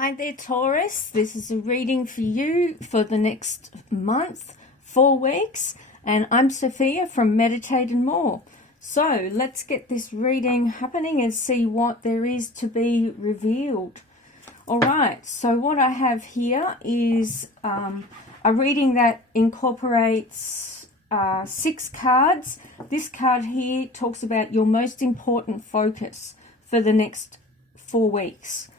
Hi there, Taurus. This is a reading for you for the next month, 4 weeks, and I'm Sophia from Meditate and More. So let's get this reading happening and see what there is to be revealed. All right, so what I have here is a reading that incorporates 6 cards. This card here talks about your most important focus for the next 4 weeks.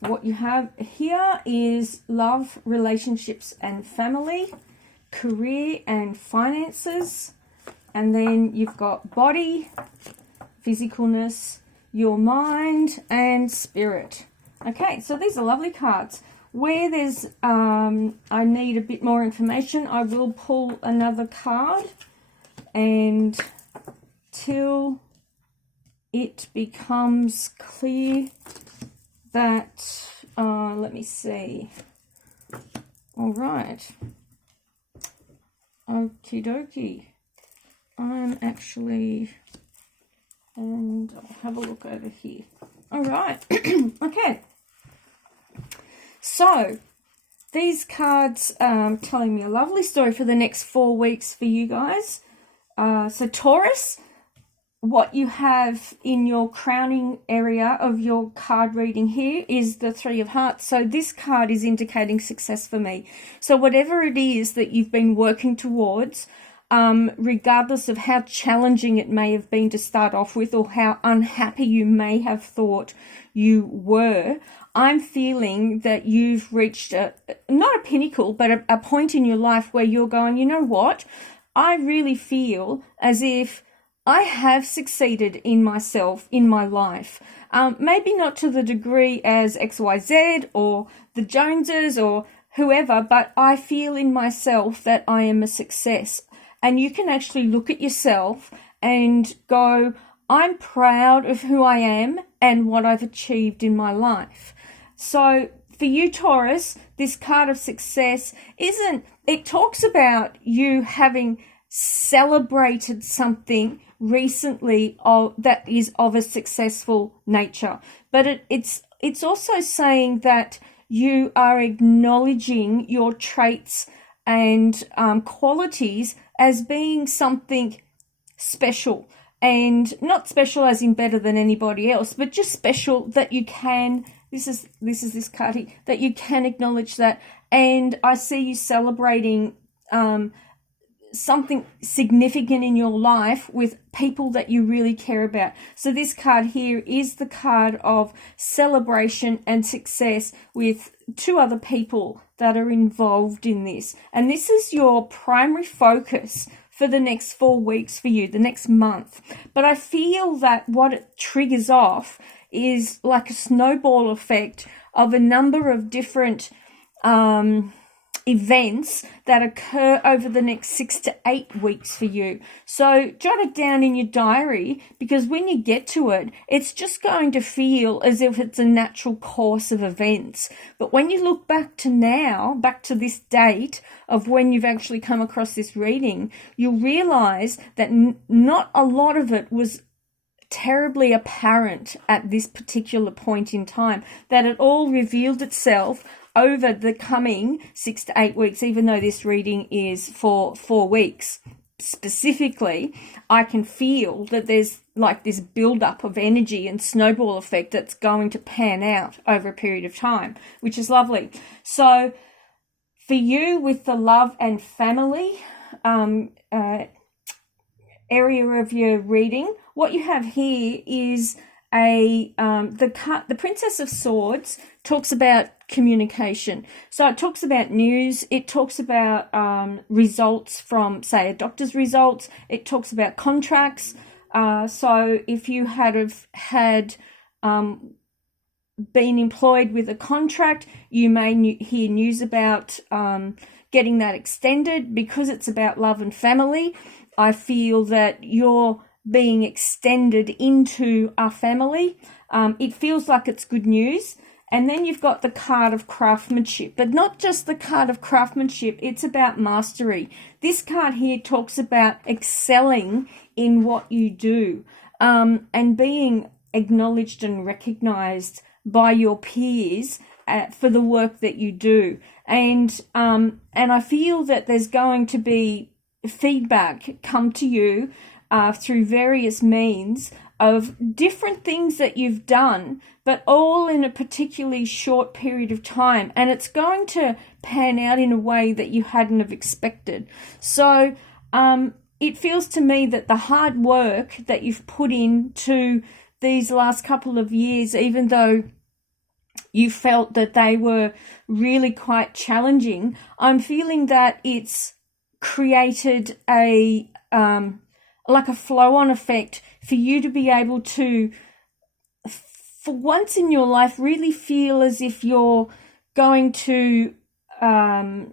What you have here is love, relationships and family, career and finances, and then you've got body, physicalness, your mind and spirit. Okay, so these are lovely cards. Where there's I need a bit more information, I will pull another card and till it becomes clear that let me see. All right, okie dokie. I'm actually, and I'll have a look over here. All right. Okay, so these cards telling me a lovely story for the next 4 weeks for you guys. So Taurus, what you have in your crowning area of your card reading here is the 3 of Hearts. So this card is indicating success for me. So whatever it is that you've been working towards, regardless of how challenging it may have been to start off with or how unhappy you may have thought you were, I'm feeling that you've reached not a pinnacle, but a point in your life where you're going, you know what? I really feel as if I have succeeded in myself, in my life. Maybe not to the degree as XYZ or the Joneses or whoever, but I feel in myself that I am a success. And you can actually look at yourself and go, I'm proud of who I am and what I've achieved in my life. So for you, Taurus, this card of success it talks about you having celebrated something recently that is of a successful nature, but it's also saying that you are acknowledging your traits and qualities as being something special, and not special as in better than anybody else, but just special that you can. This is this card here, that you can acknowledge that, and I see you celebrating something significant in your life with people that you really care about. So this card here is the card of celebration and success with 2 other people that are involved in this. And this is your primary focus for the next 4 weeks for you, the next month. But I feel that what it triggers off is like a snowball effect of a number of different events that occur over the next 6 to 8 weeks for you. So jot it down in your diary, because when you get to it, it's just going to feel as if it's a natural course of events. But when you look back to now, back to this date of when you've actually come across this reading, you'll realize that not a lot of it was terribly apparent at this particular point in time, that it all revealed itself over the coming 6 to 8 weeks, even though this reading is for 4 weeks. Specifically, I can feel that there's like this build-up of energy and snowball effect that's going to pan out over a period of time, which is lovely. So for you, with the love and family area of your reading, what you have here is the Princess of Swords talks about communication. So it talks about news, it talks about results from, say, a doctor's results, it talks about contracts. So if you had been employed with a contract, you may hear news about getting that extended. Because it's about love and family, I feel that you're being extended into a family. It feels like it's good news. And then you've got the card of craftsmanship, but not just the card of craftsmanship, it's about mastery. This card here talks about excelling in what you do, and being acknowledged and recognized by your peers for the work that you do. And I feel that there's going to be feedback come to you through various means of different things that you've done, but all in a particularly short period of time. And it's going to pan out in a way that you hadn't have expected. So it feels to me that the hard work that you've put into these last couple of years, even though you felt that they were really quite challenging, I'm feeling that it's created a like a flow-on effect for you to be able to, for once in your life, really feel as if you're going to, how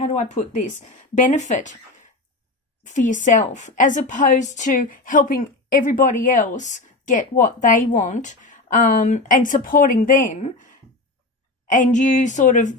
do I put this, benefit for yourself, as opposed to helping everybody else get what they want, and supporting them, and you sort of,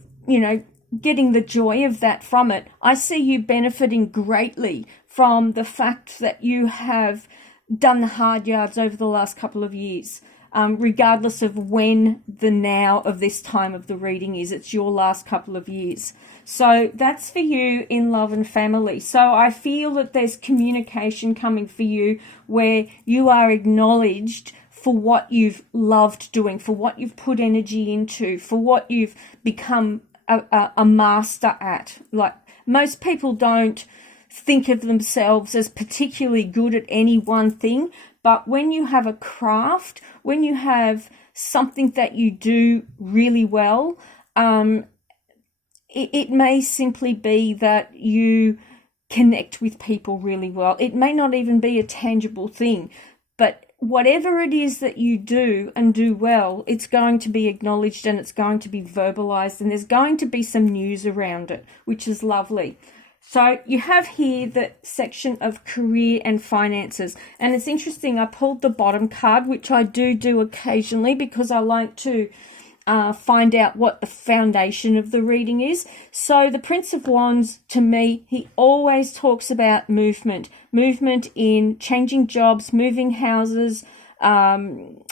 getting the joy of that from it. I see you benefiting greatly from the fact that you have done the hard yards over the last couple of years, regardless of when the now of this time of the reading is. It's your last couple of years. So that's for you in love and family. So I feel that there's communication coming for you where you are acknowledged for what you've loved doing, for what you've put energy into, for what you've become a master at. Like, most people don't think of themselves as particularly good at any one thing, but when you have a craft, when you have something that you do really well, it may simply be that you connect with people really well. It may not even be a tangible thing, but whatever it is that you do and do well, it's going to be acknowledged and it's going to be verbalized, and there's going to be some news around it, which is lovely. So you have here the section of career and finances. And it's interesting, I pulled the bottom card, which I do occasionally because I like to find out what the foundation of the reading is. So the Prince of Wands, to me, he always talks about movement in changing jobs, moving houses, and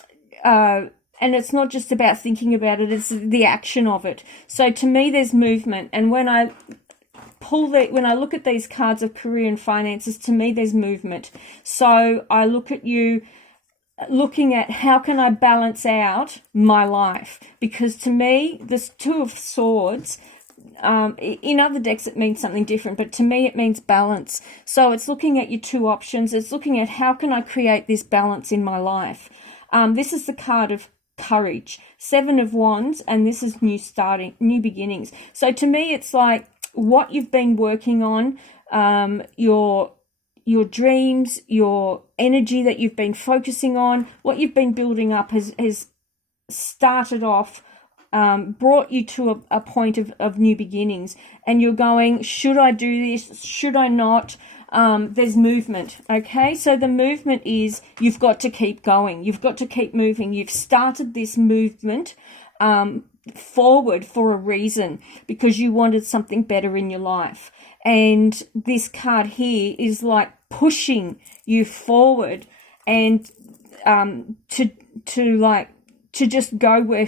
it's not just about thinking about it, it's the action of it. So to me, there's movement. And when I look at these cards of career and finances, to me, there's movement. So I look at you looking at how can I balance out my life, because to me, this Two of Swords, in other decks it means something different, but to me it means balance. So it's looking at your two options. It's looking at how can I create this balance in my life. This is the card of courage, Seven of Wands, and this is new beginnings. So to me, it's like what you've been working on, your dreams, your energy that you've been focusing on, what you've been building up has started off, brought you to a point of new beginnings. And you're going, should I do this? Should I not? There's movement, okay? So the movement is you've got to keep going. You've got to keep moving. You've started this movement forward for a reason, because you wanted something better in your life. And this card here is like pushing you forward and to just go where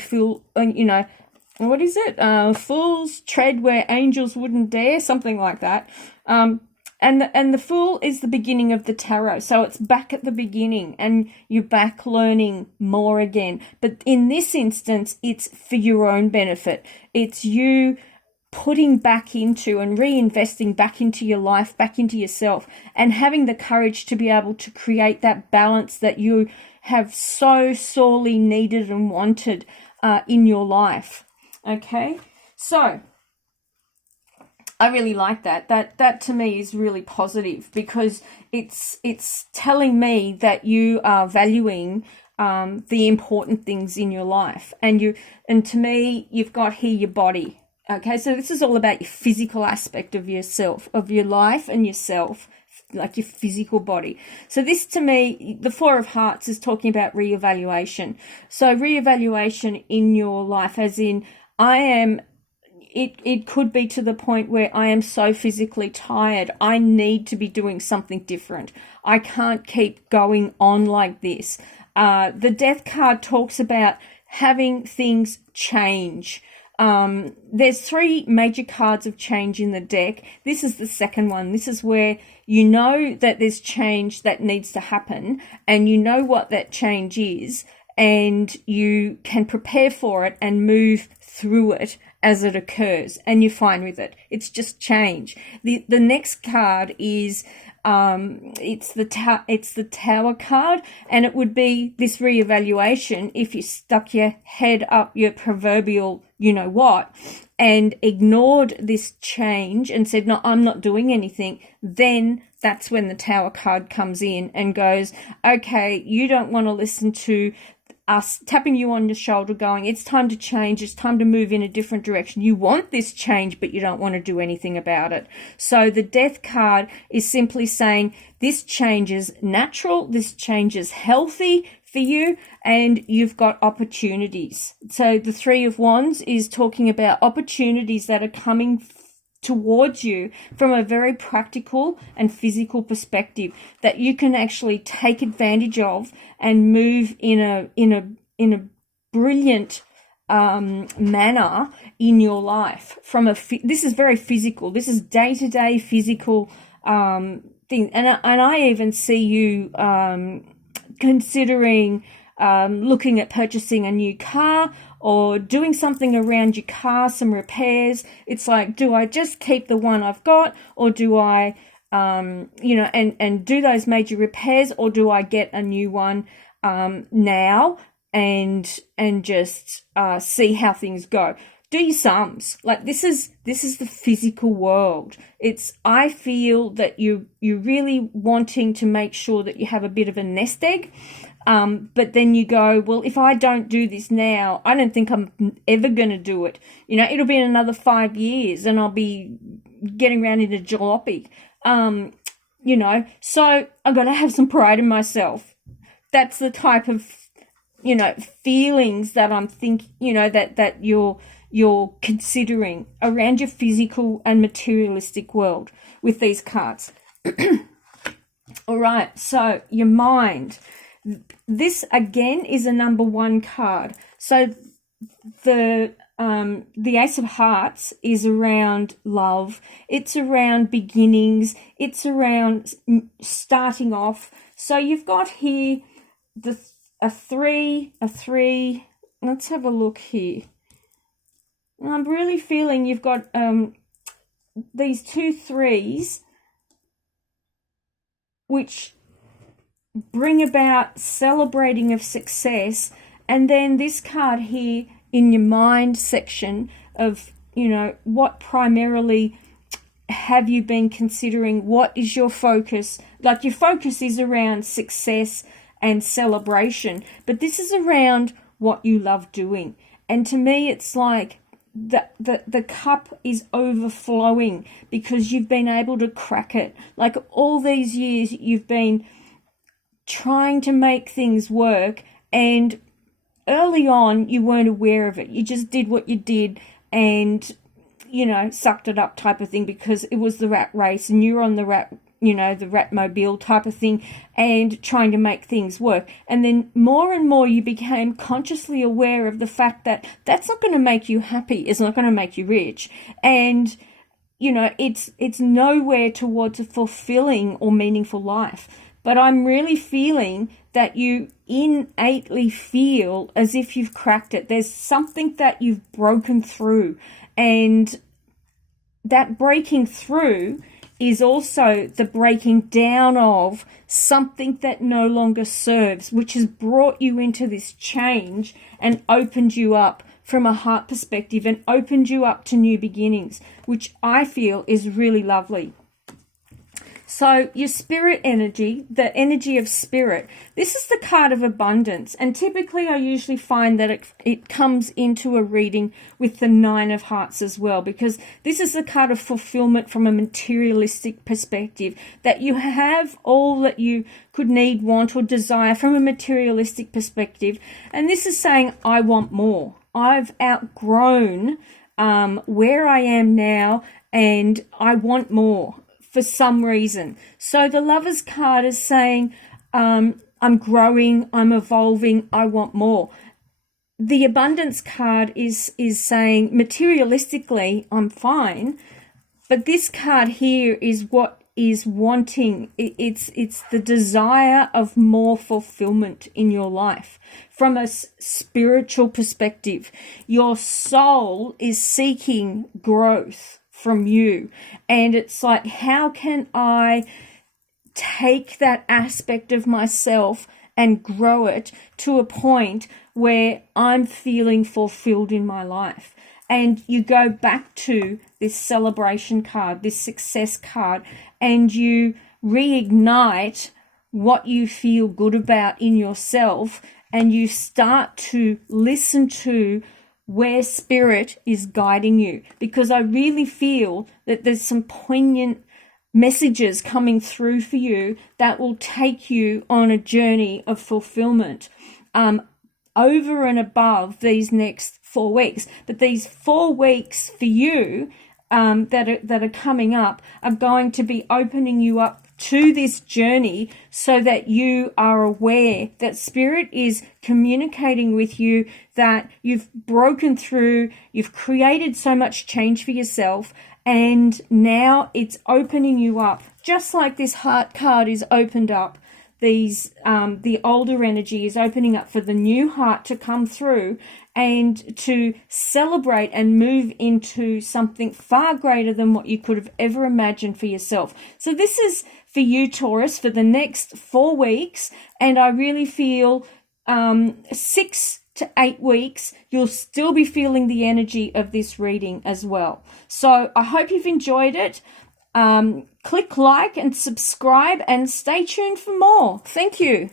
what is it? Fools tread where angels wouldn't dare, something like that. And the Fool is the beginning of the tarot. So it's back at the beginning and you're back learning more again. But in this instance, it's for your own benefit. It's you putting back into and reinvesting back into your life, back into yourself, and having the courage to be able to create that balance that you have so sorely needed and wanted in your life. Okay, so I really like that. That to me is really positive, because it's telling me that you are valuing the important things in your life, and to me, you've got here your body. Okay, so this is all about your physical aspect of yourself, of your life and yourself, like your physical body. So this, to me, the Four of Hearts is talking about reevaluation. So reevaluation in your life, as in, it could be to the point where I am so physically tired, I need to be doing something different. I can't keep going on like this. The Death card talks about having things change. There's 3 major cards of change in the deck. This is the second one. This is where you know that there's change that needs to happen, and you know what that change is, and you can prepare for it and move through it as it occurs, and you're fine with it. It's just change. The next card is it's the Tower card, and it would be this reevaluation if you stuck your head up your proverbial you know what and ignored this change and said, no, I'm not doing anything. Then that's when the Tower card comes in and goes, okay, you don't want to listen to us tapping you on the shoulder going, it's time to change, it's time to move in a different direction. You want this change, but you don't want to do anything about it. So the Death card is simply saying this change is natural, this change is healthy for you, and you've got opportunities. So the Three of Wands is talking about opportunities that are coming towards you from a very practical and physical perspective that you can actually take advantage of and move in a brilliant manner in your life. This is very physical. This is day-to-day physical thing, and I even see you considering looking at purchasing a new car or doing something around your car, some repairs. It's like, do I just keep the one I've got, or do I, and do those major repairs, or do I get a new one now and just see how things go? Do your sums. Like this is the physical world. I feel that you're really wanting to make sure that you have a bit of a nest egg. But then you go, well, if I don't do this now, I don't think I'm ever going to do it. It'll be in another 5 years and I'll be getting around in a jalopy. So I've got to have some pride in myself. That's the type of, feelings that I'm thinking, that you're considering around your physical and materialistic world with these cards. All right. So your mind. This again is a number 1 card. So the Ace of Hearts is around love. It's around beginnings. It's around starting off. So you've got here a three. Let's have a look here. I'm really feeling you've got these 2 3s, which bring about celebrating of success, and then this card here in your mind section of what primarily have you been considering, what is your focus. Like your focus is around success and celebration, but this is around what you love doing. And to me it's like the cup is overflowing because you've been able to crack it. Like all these years you've been trying to make things work, and early on you weren't aware of it. You just did what you did and sucked it up type of thing because it was the rat race and you're on the rat mobile type of thing and trying to make things work. And then more and more you became consciously aware of the fact that that's not going to make you happy, it's not going to make you rich, and it's nowhere towards a fulfilling or meaningful life. But I'm really feeling that you innately feel as if you've cracked it. There's something that you've broken through. And that breaking through is also the breaking down of something that no longer serves, which has brought you into this change and opened you up from a heart perspective and opened you up to new beginnings, which I feel is really lovely. So your spirit energy, the energy of spirit, this is the card of abundance. And typically I usually find that it comes into a reading with the 9 of Hearts as well, because this is the card of fulfillment from a materialistic perspective, that you have all that you could need, want, or desire from a materialistic perspective. And this is saying, I want more. I've outgrown where I am now and I want more. For some reason. So the Lover's card is saying, I'm growing, I'm evolving, I want more. the abundance card is saying materialistically I'm fine, but this card here is what is wanting. It's the desire of more fulfillment in your life. From a spiritual perspective, your soul is seeking growth from you, and it's like, how can I take that aspect of myself and grow it to a point where I'm feeling fulfilled in my life? And you go back to this celebration card, this success card, and you reignite what you feel good about in yourself, and you start to listen to where spirit is guiding you. Because I really feel that there's some poignant messages coming through for you that will take you on a journey of fulfillment over and above these next 4 weeks. But these 4 weeks for you that are coming up are going to be opening you up to this journey, so that you are aware that spirit is communicating with you, that you've broken through, you've created so much change for yourself, and now it's opening you up, just like this heart card is opened up. The older energy is opening up for the new heart to come through and to celebrate and move into something far greater than what you could have ever imagined for yourself. So this is for you, Taurus, for the next 4 weeks, and I really feel 6 to 8 weeks, you'll still be feeling the energy of this reading as well. So I hope you've enjoyed it. Click like and subscribe, and stay tuned for more. Thank you.